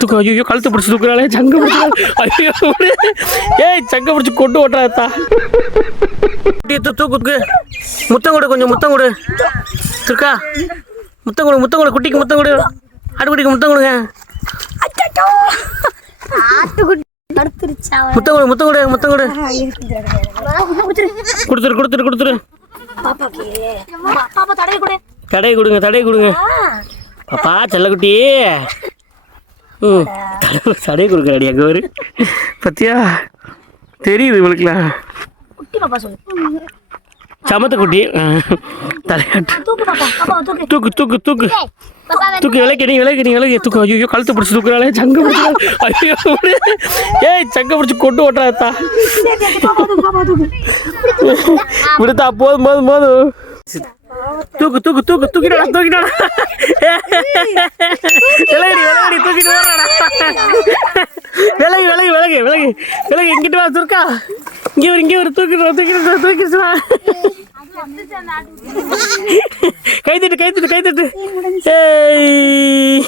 தூக்கு. ஐயோ கழுத்து பிடிச்சி தூக்குறாளே, சங்க பிடிச்சி. ஐயோ ஏய் சங்க பிடிச்சி கொண்டு ஓட்டுறாத்தா. தூக்கு. முத்தம் கொடு, கொஞ்சம் முத்தம் கொடு துர்கா. முத்தம் கொடு, முத்தம் கொடு, குட்டிக்கு முத்தம் கொடு, ஆட்டுக்குட்டிக்கு முத்தம் கொடுங்க. முத்தம் கொடு, முத்தம் கொடு, முத்தம் கொடு. கொடுத்துரு. தடை கொடுங்க, தடை கொடுங்க. பாப்பா செல்லக்குட்டி. தடை கொடுக்குறாடி அங்கே ஒரு பத்தியா தெரியுது இவளுக்குலாம். சமத்த குட்டி தலையாட்டு. தூக்கு விளக்கி தூக்கு. ஐயோ கழுத்து பிடிச்சி தூக்குறாளே, சங்க பிடிச்சி. ஐயோ ஏய் சங்க பிடிச்சி கொண்டு ஓட்டுறாத்தா. விடுத்தா, போதும். தூக்கிட்டாடா. விலகடி தூக்கிட்டு வர்றாடா. விலகி இங்கிட்டு வா துர்கா. இங்கே ஒரு தூக்கிட்டு கை தட்டு. ஏய்